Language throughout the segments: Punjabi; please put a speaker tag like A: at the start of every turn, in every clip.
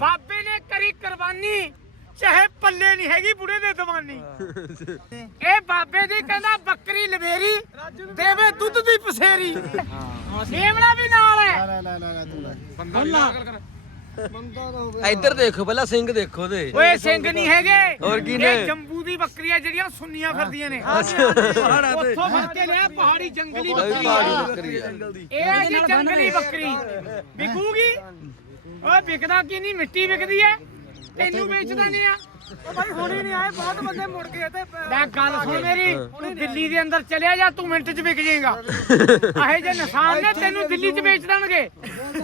A: ਬਾਬੇ ਨੇ ਕਰੀ ਕੁਰਬਾਨੀ ਚਾਹੇ ਪੱਲੇ ਨਹੀਂ ਹੈਗੀ ਬੁੜੇ ਦੇ ਦਵਾਨੀ। ਇਹ ਬਾਬੇ ਦੀ ਕਹਿੰਦਾ ਬੱਕਰੀ ਲਵੇਰੀ ਦੇਵੇ ਦੁੱਧ ਦੀ ਪਸੇਰੀ। ਮੇਮਣਾ ਵੀ ਨਾਲ ਹੈ।
B: ਲੈ ਲੈ ਲੈ ਲੈ ਤੂੰ ਲੈ।
C: ਇੱਧਰ ਦੇਖੋ ਪਹਿਲਾਂ ਸਿੰਘ ਦੇਖੋ ਤੇ
A: ਓਏ ਸਿੰਘ ਨਹੀਂ ਹੈਗੇ।
C: ਹੋਰ ਕੀ ਨੇ?
A: ਇਹ ਜੰਬੂ ਦੀ ਬੱਕਰੀਆਂ ਜਿਹੜੀਆਂ ਸੁੰਨੀਆਂ ਫਿਰਦੀਆਂ ਨੇ। ਉੱਥੋਂ ਫੜ ਕੇ ਲਿਆ ਪਹਾੜੀ ਜੰਗਲੀ ਬੱਕਰੀ।
C: ਬੱਕਰੀ
A: ਇਹ ਹੈ ਜੀ ਜੰਗਲੀ ਬੱਕਰੀ। ਵਿਕੂਗੀ? ਓਏ ਵਿਕਦਾ ਕੀ ਨਹੀਂ ਮਿੱਟੀ ਵਿਕਦੀ ਹੈ? ਤੈਨੂੰ ਵੇਚਦਾ ਨਹੀਂ ਆ।
D: ਭਾਈ ਹੁਣੇ ਨਹੀਂ ਆਏ ਬਹੁਤ ਬੰਦੇ ਮੁੜ ਗਏ ਤੇ
A: ਮੈਂ ਗੱਲ ਸੁਣ ਮੇਰੀ ਤੂੰ ਦਿੱਲੀ ਦੇ ਅੰਦਰ ਚਲਿਆ ਜਾ ਤੂੰ ਮਿੰਟ 'ਚ ਵਿਕ ਜਾਏਗਾ। ਆਹੇ ਜੇ ਨਿਸ਼ਾਨ ਨੇ ਤੈਨੂੰ ਦਿੱਲੀ 'ਚ ਵੇਚ ਦੇਣਗੇ।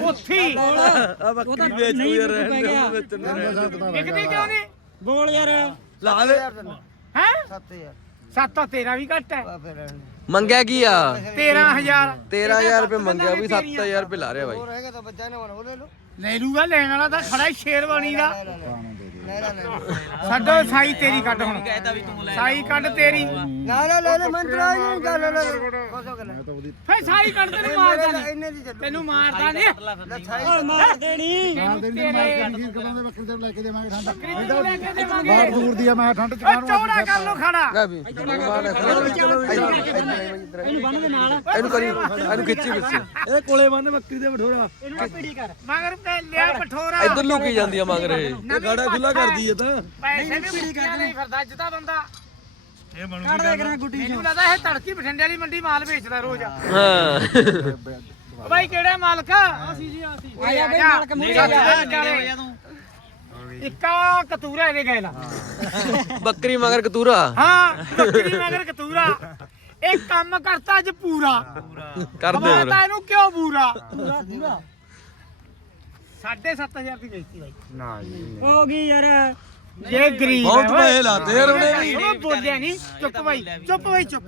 A: ਉੱਥੇ ਹੀ।
C: ਆ ਬੱਕਰੀ ਵੇਚ ਯਾਰ ਰਹਿਣ ਵਿੱਚ
A: ਵਿਕਦੀ ਕਿਉਂ ਨਹੀਂ?
D: ਬੋਲ ਯਾਰ।
C: ਲਾ ਦੇ।
A: ਹੈ? 7000 ਤੇਰਾ ਵੀ ਘੱਟ ਹੈ।
C: ਮੰਗਿਆ ਕੀ ਆ?
A: 13000
C: 13000 ਰੁਪਏ ਮੰਗਿਆ ਵੀ 7000 ਰੁਪਏ ਲਾ ਰਿਹਾ ਬਾਈ।
A: ਲੈ ਲੂਗਾ ਲੈਣ ਵਾਲਾ ਤਾਂ ਖੜਾ ਹੀ ਸ਼ੇਰਵਾਨੀ ਦਾ। ਛੱਡੋ ਸਾਈ ਤੇਰੀ ਕੱਢ ਹੁਣ। ਸਾਈ ਕੱਢ ਤੇਰੀ।
E: ਨਾ ਨਾ ਲੈ ਲੈ ਮੰਤਰਾ ਨਹੀਂ ਗੱਲ ਲੈ। ਲੈ ਕੋਸੋ ਗੱਲ
A: ਫੇ ਸਾਈ ਕੱਢ ਤੈਨੂੰ ਮਾਰਦਾ ਨਹੀਂ ਤੈਨੂੰ ਮਾਰਦਾ ਨਹੀਂ
D: ਮਾਰ ਦੇਣੀ।
A: ਤੈਨੂੰ ਤੇਰੇ
B: ਕੀ ਕਦੋਂ ਦੇ ਬੱਕਰੀ ਤੇ ਲੈ ਕੇ ਦੇਵਾਂਗੇ ਠੰਡ।
A: ਬੱਕਰੀ ਤੈਨੂੰ ਲੈ ਕੇ ਦੇਵਾਂਗੇ।
B: ਬਾਹਰ ਦੂਰ ਦੀ ਆ ਮੈਂ ਠੰਡ ਚ
A: ਓ ਚੌੜਾ ਕਰ ਲੋ ਖੜਾ
D: ਇਹਨੂੰ ਬੰਨ ਦੇ ਨਾਲ।
C: ਇਹਨੂੰ ਕਰੀ। ਇਹਨੂੰ ਖਿੱਚੀ ਪਿੱਛੇ ਇਹ ਕੋਲੇ ਬੰਨ ਬੱਕਰੀ ਦੇ ਬਠੋਰਾ।
D: ਇਹਨੂੰ ਪੀੜੀ ਕਰ।
A: ਮਗਰ ਤੇ ਲਿਆ ਪਠੋਰਾ
C: ਇੱਧਰ ਲੁਕੀ ਜਾਂਦੀ ਆ ਮਗਰ ਇਹ।
A: ਇਹ ਗਾੜਾ ਖੁੱਲਾ ਕਰਦੀ
C: ਹੈ ਤਾਂ।
A: ਪੈਸੇ ਵੀ ਮੁੱਕਿਆ ਨਹੀਂ ਫਿਰਦਾ ਜਿੱਦਾਂ ਬੰਦਾ।
D: ਕੱਢ ਦੇ ਕਰਾਂ ਗੁੱਡੀ
A: ਮੈਨੂੰ ਲੱਗਦਾ ਇਹ ਤੜਕੀ ਬਠਿੰਡੇ ਵਾਲੀ ਮੰਡੀ ਮਾਲ ਵੇਚਦਾ ਰੋਜ਼।
C: ਹਾਂ।
A: ਓ ਬਾਈ ਕਿਹੜੇ ਮਾਲਕ?
D: ਅਸੀਂ ਜੀ ਅਸੀਂ।
A: ਆ ਜਾ।
D: ਬਈ ਮਾਲਕ ਮੂਹਰੇ ਆ
A: ਜਾ ਇੱਕਾ ਕਤੂਰਾ ਇਹਦੇ ਗਏ ਲਾ
C: ਬੱਕਰੀ ਮਗਰ ਕਤੂਰਾ?
A: ਹਾਂ ਬੱਕਰੀ ਮਗਰ ਕਤੂਰਾ। ਇਹ ਕੰਮ ਕਰਤਾ ਅੱਜ ਪੂਰਾ।
C: ਕਰਦੇ ਹੋਰ
A: ਕਮਾਤਾ ਇਹਨੂੰ ਕਿਉਂ ਬੂਰਾ 7500 ਦੀ ਵੇਚਤੀ ਬਾਈ।
D: ਹੋ ਗਈ ਯਾਰ।
A: ਇਹ ਗਰੀਬ
C: ਬਹੁਤ
A: ਹੈ ਓਏ।
C: ਪੈਸੇ ਲਾਤੇ ਯਾਰ ਉਹਨੇ ਵੀ
A: ਉਹ ਬੋਲਿਆ ਨਹੀਂ ਚੁੱਪ ਬਾਈ ਚੁੱਪ ਬਾਈ ਚੁੱਪ।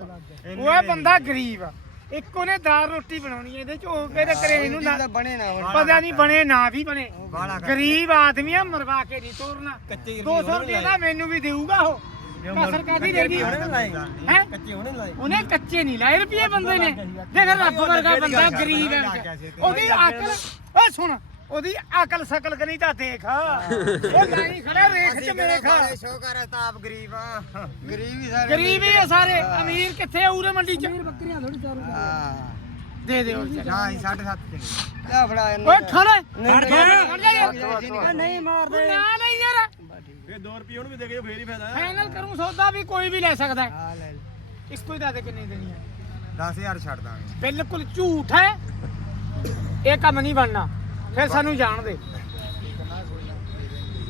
A: ਉਹ ਬੰਦਾ ਗਰੀਬ। ਆ ਇੱਕ ਉਹਨੇ ਦਾਲ ਰੋਟੀ ਬਣਾਉਣੀ ਹੈ ਇਹਦੇ ਚ ਉਹ ਕਿਹਦੇ ਕਰੇ ਇਹਨੂੰ ਨਾ
E: ਬਣੇ ਨਾ
A: ਪਤਾ ਨਹੀਂ ਬਣੇ ਨਾ ਵੀ ਬਣੇ। ਗਰੀਬ ਆਦਮੀ ਆ ਮਰਵਾ ਕੇ ਨਹੀਂ ਤੋਰਨਾ। 200 ਰੁਪਏ ਦਾ ਮੈਨੂੰ ਵੀ ਦੇਊਗਾ ਉਹ। ਕਸਰ ਕਾਦੀ ਦੇਗੀ ਹੈ? ਉਹਨੇ ਕੱਚੇ ਨਹੀਂ ਲਾਏ ਰੁਪਏ ਬੰਦੇ ਨੇ। ਦੇਖ ਰੱਬ ਵਰਗਾ ਬੰਦਾ ਗਰੀਬ ਹੈ। ਉਹਦੀ ਅਕਲ ਓ ਸੁਣ। ਉਹਦੀ ਅਕਲ ਸਕਲ ਕਨੀ ਤਾਂ ਦੇਖ। ਉਹ ਨਹੀਂ ਖੜਾ ਰੇਖ ਚ ਮੇਖ
E: ਸ਼ੋਕਰ ਤਾਪ ਗਰੀਬ ਆ। ਗਰੀਬ ਹੀ ਸਾਰੇ
A: ਗਰੀਬ ਹੀ ਆ ਸਾਰੇ। ਅਮੀਰ ਕਿੱਥੇ ਆ? ਉਰੇ ਮੰਡੀ ਚ।
D: ਬੱਕਰੀਆਂ ਥੋੜੀ ਚਾਰੂ
A: ਦੇ ਦੇ ਉਹ ਚੱਲ।
E: ਹਾਂ 7.5 ਲੈ ਫੜਾ ਇਹਨੂੰ।
A: ਓਏ ਖੜਾ। ਜਾ।
D: ਨਹੀਂ ਮਾਰਦੇ।
A: ਨਾ ਨਹੀਂ ਯਾਰ।
C: ਫੇ 2 ਰੁਪਏ ਉਹਨੂੰ ਵੀ ਦੇ ਕੇ ਫੇਰ ਹੀ ਫਾਇਦਾ।
A: ਫਾਈਨਲ ਕਰੂੰ ਸੌਦਾ ਵੀ ਕੋਈ ਵੀ ਲੈ ਸਕਦਾ। ਹੈ।
E: ਆ ਲੈ
A: ਇੱਕੋ ਹੀ ਦੱਸ ਦੇ ਕਿੰਨੀ ਦੇਣੀ ਹੈ
E: 10000 ਛੱਡ ਦਾਂਗੇ।
A: ਬਿਲਕੁਲ ਝੂਠ ਹੈ। ਇਹ ਕੰਮ ਨਹੀਂ ਬਣਨਾ। ਫਿਰ ਸਾਨੂੰ ਜਾਣ ਦੇ।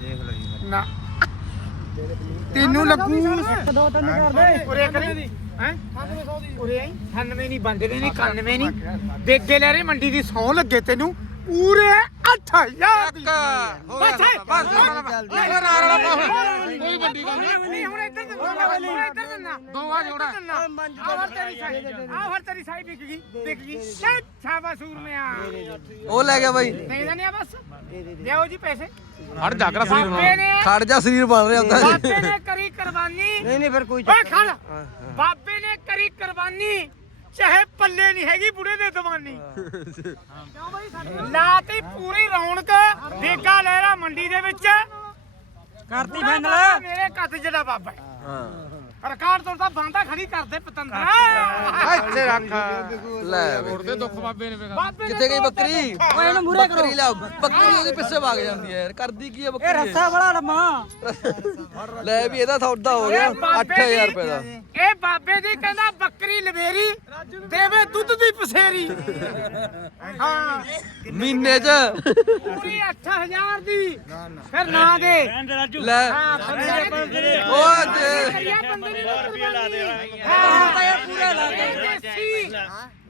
E: ਦੇਖ ਲਓ ਜੀ
A: ਨਾ। ਤੈਨੂੰ ਲੱਗੂ।
D: ਦੋ ਤਿੰਨ ਕਰਦੇ
A: ਉਰੇ ਕਰੀ ਹੈ? ਉਰੇ ਆਈ। 98 ਨਹੀਂ ਬੰਦੇ ਨਹੀਂ 91 ਨਹੀਂ ਦੇਗੇ ਲੈ ਰਹੇ ਮੰਡੀ ਦੀ ਸੌ ਲੱਗੇ ਤੈਨੂੰ। ਪੂਰੇ 8000 ਦੀ। ਬਸ ਬਸ ਕੋਈ ਵੱਡੀ ਗੱਲ ਨਹੀਂ। ਹੁਣ ਇੱਧਰ ਦਿੰਦਾ ਹੁਣ ਇੱਧਰ ਦਿੰਦਾ ਦੋਵਾ ਜੋੜਾ। ਆ। ਵਰ ਤੇਰੀ ਸਾਈ ਆ। ਵਰ ਤੇਰੀ ਸਾਈ ਵਿਕ ਗਈ ਵਿਕ ਗਈ ਚੱਲ ਛਾਵਾ ਸੂਰਮਿਆ
C: ਉਹ ਲੈ ਗਿਆ ਬਾਈ।
A: ਦੇ ਦਨੇ ਆ ਬਸ। ਲਿਆਓ ਜੀ ਪੈਸੇ।
C: ਹਟ ਜਾ ਕਰ
A: ਬਾਬੇ ਨੇ
C: ਖੜ ਜਾ ਸਰੀਰ ਬਣ ਰਿਹਾ ਹੁੰਦਾ
A: ਬਾਬੇ ਨੇ ਕਰੀ ਕੁਰਬਾਨੀ।
E: ਨਹੀਂ ਨਹੀਂ ਫਿਰ ਕੋਈ
A: ਓਏ ਖੜ। ਬਾਬੇ ਨੇ ਕਰੀ ਕੁਰਬਾਨੀ। ਚਾਹੇ ਪੱਲੇ ਨਹੀਂ ਹੈਗੀ ਬੁੜੇ ਦੇ ਦਵਾਨੀ ਕਿਉਂ ਬਈ ਸਾਡੇ ਲਾਤੀ ਪੂਰੀ ਰੌਣਕ ਦੇਗਾ ਲਹਿਰਾ ਮੰਡੀ ਦੇ ਵਿੱਚ।
D: ਕਰਤੀ ਫਾਈਨਲ
A: ਬਾਬਾ ਮੇਰੇ ਕੱਤ ਜਿਹੜਾ ਬਾਬਾ ਹੈ। ਰਿਕਾਰਡ ਤੋਂ ਤਾਂ ਬਾਂਦਾ ਖੜੀ ਕਰਦੇ ਪਤੰਦਰ। ਇੱਥੇ ਰੱਖ।
C: ਲੈ ਬਈ।
A: ਬਾਬੇ ਨੇ
C: ਕਿੱਥੇ ਗਈ ਬੱਕਰੀ?
D: ਓਏ ਇਹਨੂੰ ਮੂਹਰੇ ਕਰੋ।
C: ਬੱਕਰੀ ਲਿਆਓ। ਬੱਕਰੀ ਉਹਦੇ ਪਿੱਛੇ ਵਗ ਜਾਂਦੀ ਹੈ ਯਾਰ। ਕਰਦੀ ਕੀ ਹੈ
D: ਇਹ
C: ਬੱਕਰੀ?
D: ਰੱਸਾ ਬੜਾ ਲੰਮਾ।
C: ਲੈ ਵੀ ਇਹਦਾ ਸੌਦਾ ਹੋ ਗਿਆ।
A: ਇਹ ਬਾਬੇ
C: 8000
A: ਦੀ-
C: ਰੁਪਏ ਦਾ।
A: ਇਹ ਬਾਬੇ ਦੀ ਕਹਿੰਦਾ ਬੱਕਰੀ ਲਵੇਰੀ ਦੇਵੇ ਦੁੱਧ ਦੀ ਪਸੇਰੀ। ਹਾਂ।
C: ਮਹੀਨੇ 'ਚ।
A: ਪੂਰੀ 8000 ਦੀ। ਫਿਰ ਨਾ ਦੇ।
C: ਲੈ। ਤੇ
A: ਕਰਿਆ ਬੰਦੇ ਨੇ ਰੁਪਏ ਲਾ ਦੇ ਹਾਂ ਤਾਂ ਯਾਰ ਪੂਰੇ ਲਾ ਦੇ ਦੇਸੀ।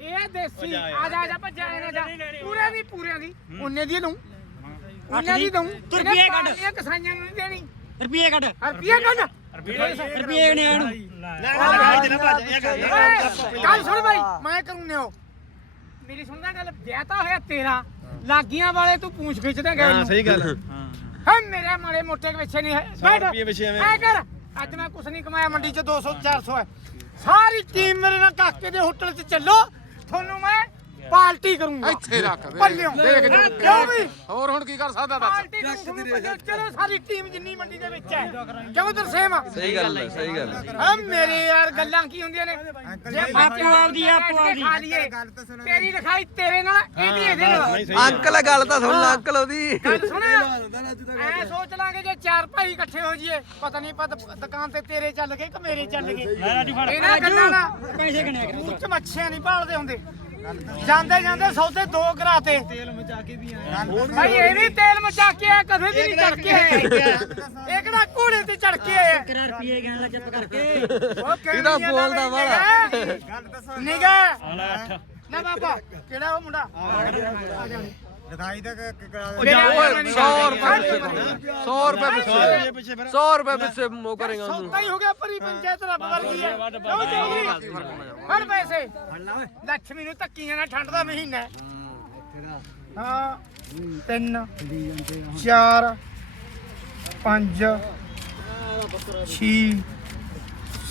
A: ਇਹ ਦੇਸੀ। ਆ ਜਾ ਆ ਜਾ। ਭੱਜਾ ਇਹਨਾਂ ਜਾ ਪੂਰੇ ਦੀ ਪੂਰਿਆਂ ਦੀ। ਉਹਨੇ ਦੀ ਲਊ ਉਹਨੇ ਦੀ ਦਊ।
D: ਤੂੰ ਰੁਪਈਏ ਕੱਢ।
A: ਇਹ ਕਸਾਈਆਂ ਨੂੰ ਨਹੀਂ ਦੇਣੀ।
D: ਰੁਪਏ ਕੱਢ।
A: ਰੁਪਈਆ ਕੱਢ।
D: ਰੁਪਏ ਨੇ ਇਹਨੂੰ
A: ਗੱਲ ਸੁਣ ਬਾਈ ਮੈਂ ਕਰੂੰ ਨਿਓ ਮੇਰੀ ਸੁਣਦਾ ਗੱਲ ਵਿਆਹ ਤਾਂ ਹੋਇਆ ਤੇਰਾ। ਲਾਗੀਆਂ ਵਾਲੇ ਤੂੰ ਪੂੰਛ ਖਿੱਚਦੇ ਗਏ ਹਾਂ ਸਹੀ ਗੱਲ ਹਾਂ। ਮੇਰੇ ਮਾੜੇ ਮੋਟੇ ਪਿੱਛੇ ਨਹੀਂ ਹੈ। ਬੈਠ। ਐ ਕਰ। ਅੱਜ ਮੈਂ ਕੁਛ ਨਹੀਂ ਕਮਾਇਆ, ਮੰਡੀ 'ਚ 200 400 ਹੈ। ਸਾਰੀ ਟੀਮ ਮੇਰੇ ਨਾਲ ਕਾਕੇ ਦੇ ਹੋਟਲ 'ਚ ਚੱਲੋ। ਤੁਹਾਨੂੰ ਮੈਂ ਪਾਰਟੀ ਕਰੂੰਗਾ।
F: ਇੱਥੇ ਰੱਖ ਦੇ।
A: ਪੱਲਿਓ।
F: ਦੇਖ ਜੀ।
A: ਕਿਉਂ ਵੀ?
F: ਹੋਰ ਹੁਣ ਕੀ ਕਰ ਸਕਦਾ ਦੱਸ।
A: ਪਾਰਟੀ ਚਲੋ ਸਾਰੀ ਟੀਮ ਜਿੰਨੀ ਮੰਡੀ ਦੇ ਵਿੱਚ ਹੈ। ਕਿਉਂ ਦਰਸੇਮ
C: ਸਹੀ ਗੱਲ ਹੈ ਸਹੀ ਗੱਲ ਹੈ।
A: ਹਾਂ ਮੇਰੇ ਯਾਰ ਗੱਲਾਂ ਕੀ ਹੁੰਦੀਆਂ ਨੇ? ਜੇ
D: ਆਪੋ ਆਪਦੀ, ਆਪੋ ਆਪਦੀ।
A: ਤੇਰੀ ਲਿਖਾਈ ਤੇਰੇ ਨਾਲ ਇਹਦੀ ਇਹਦੇ ਨਾਲ।
C: ਅੰਕਲ ਗੱਲ ਤਾਂ ਸੁਣ ਲੈ ਅੰਕਲ ਉਹਦੀ।
A: ਗੱਲ ਸੁਣ। ਐ ਸੋਚ ਲਾਂਗੇ ਜੇ ਚਾਰ ਭਾਈ ਇਕੱਠੇ ਹੋ ਜਾਈਏ। ਪਤਾ ਨਹੀਂ ਪਤ ਦੁਕਾਨ ਤੇ ਤੇਰੇ ਚੱਲ ਗਏ ਕਿ ਮੇਰੇ ਚੱਲ ਗਏ। ਇਹਨਾਂ ਗੱਲਾਂ ਨਾਲ
D: ਪੈਸੇ ਗਣਿਆ ਕਰ
A: ਮੂੰਹ ਚ ਮੱਛੀਆਂ ਨਹੀਂ ਭਾਲਦੇ ਹੁੰਦੇ। ਜਾਂਦੇ ਜਾਂਦੇ ਸੌਦੇ ਦੋ ਕਰਾਤੇ। ਤੇਲ ਮਚਾ ਕੇ ਵੀ ਆਏ ਭਾਈ ਇਹ ਵੀ ਤੇਲ ਮਚਾ ਕੇ ਆਇਆ ਕਦੇ ਵੀ ਨਹੀਂ ਚੜ ਕੇ ਆਇਆ ਇਹ ਕਿਹੜਾ ਘੋੜੇ ਤੇ ਚੜ ਕੇ ਆਇਆ
D: ਕਿਹੜਾ ਰੁਪਏ ਗਣ ਲਾ ਚੁੱਪ ਕਰਕੇ।
A: ਉਹ
C: ਬੋਲਦਾ ਵਾਲਾ।
A: ਨਿਗਾ ਨਾ ਬਾਬਾ ਕਿਹੜਾ ਉਹ ਮੁੰਡਾ?
E: ਦਿਖਾਈ ਤਾਂ ਕਰਾ
A: ਓਏ
C: ਓਏ 100 ਰੁਪਏ ਪਿੱਛੇ 100 ਰੁਪਏ ਪਿੱਛੇ 100 ਰੁਪਏ ਪਿੱਛੇ ਮੋ ਕਰੇਗਾ ਉਹਨੂੰ
A: ਸੌਦਾ ਹੀ ਹੋ ਗਿਆ ਪਰੀ ਪੰਚਾਇਤ ਰੱਬ ਵਰਗੀ ਹੈ ਕਿਉਂ ਚੌਧਰੀ ਫੜ ਪੈਸੇ। ਲక్ష్ਮੀ ਨੂੰ ਧੱਕੀਆਂ ਨਾਲ ਠੰਡ ਦਾ ਮਹੀਨਾ ਹੈ। ਹਾਂ ਤਿੰਨ ਚਾਰ ਪੰਜ ਛੇ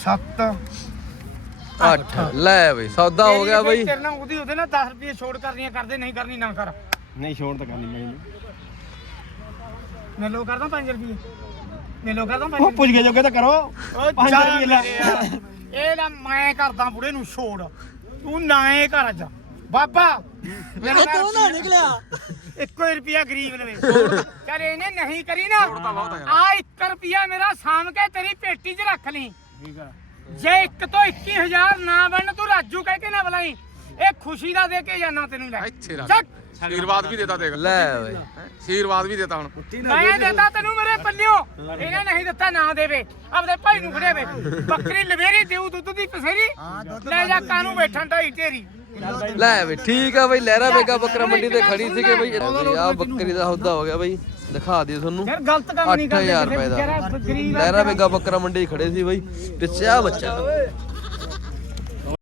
A: ਸੱਤ
C: 8 ਲੈ ਬਈ ਸੌਦਾ ਹੋ ਗਿਆ ਬਈ।
A: ਤੇਰੇ ਨਾਲ ਉਹਦੀ ਉਹਦੇ ਨਾਲ 10 ਰੁਪਏ ਛੋੜ ਕਰਨੀਆਂ ਕਰਦੇ ਨਹੀਂ ਕਰਨੀ ਨਾ ਕਰ।
B: ਨਹੀਂ ਛੋੜ ਤਾਂ ਕਰਨੀ ਮੈਨੂੰ
A: ਮੈਂ ਲੋ ਕਰਦਾ 5 ਰੁਪਏ। ਮੈਂ ਲੋ ਕਰਦਾ 5
B: ਉਹ ਪੁੱਛ ਕੇ ਜੋਗੇ ਤਾਂ ਕਰੋ।
A: ਪੰਜ ਰੁਪਏ ਲੈ। ਇਹ ਨਾ ਮੈਂ ਕਰਦਾ ਬੁੜੇ ਨੂੰ ਛੋੜ। ਤੂੰ ਨਾ ਇਹ ਕਰ ਅੱਜ ਬਾਬਾ ਮੇਰੇ ਤੋਂ ਨਾ ਨਿਕਲਿਆ। ਇੱਕੋ ਹੀ ਰੁਪਿਆ ਗਰੀਬ ਲਵੇ ਚੱਲ ਇਹਨੇ ਨਹੀਂ ਕਰੀ ਨਾ। ਆ 1 ਰੁਪਿਆ ਮੇਰਾ ਸਾਮ ਕੇ ਤੇਰੀ ਪੇਟੀ 'ਚ ਰੱਖ ਲਈ। ਜੇ ਇੱਕ ਤੋਂ 21000 ਨਾ ਬਣ ਤੂੰ ਰਾਜੂ ਕਹਿ ਕੇ ਨਾ ਬੁਲਾਈ। ਇਹ ਖੁਸ਼ੀ ਦਾ ਦੇ ਕੇ ਜਾਣਾ ਤੈਨੂੰ ਲੈ।
F: ਇੱਥੇ ਰੱਖ।
A: ਚੱਕ।
F: ਆਸ਼ੀਰਵਾਦ ਵੀ ਦੇਤਾ ਦੇਖ।
C: ਲੈ ਬਈ
F: ਆਸ਼ੀਰਵਾਦ ਵੀ ਦੇਤਾ ਹੁਣ।
A: ਮੈਂ ਦੇਤਾ ਤੈਨੂੰ ਮੇਰੇ ਪੱਲਿਓ ਇਹਨੇ ਨਹੀਂ ਦਿੱਤਾ ਨਾ ਦੇਵੇ। ਆਪਦੇ ਭਾਈ ਨੂੰ ਖੜੇ ਵੇ ਬੱਕਰੀ ਲਵੇਰੀ ਦੇਉ ਦੁੱਧ ਦੀ ਪਸੇਰੀ। ਲੈ ਜਾ ਕਾਨੂੰ ਬੈਠਣ ਢਾਈ ਢੇਰੀ।
C: ਲੈ ਬਈ ਠੀਕ ਆ ਬਈ ਲਹਿਰਾ ਬੇਗਾ ਬੱਕਰਾ ਮੰਡੀ ਤੇ ਖੜੀ ਸੀਗੇ ਬਈ। ਆ ਬੱਕਰੀ ਦਾ ਸੌਦਾ ਹੋ ਗਿਆ ਬਈ। ਦਿਖਾ ਦਿਓ ਤੁਹਾਨੂੰ।
A: ਯਾਰ ਗਲਤ ਕੰਮ ਨਹੀਂ ਕਰਦੇ।
C: 8000 ਰੁਪਏ ਦਾ।
A: ਗਰੀਬ
C: ਲਹਿਰਾ ਬੇਗਾ ਬੱਕਰਾ ਮੰਡੀ ਖੜੇ ਸੀ ਬਈ। ਪਿੱਛੇ ਆ ਬੱਚਾ।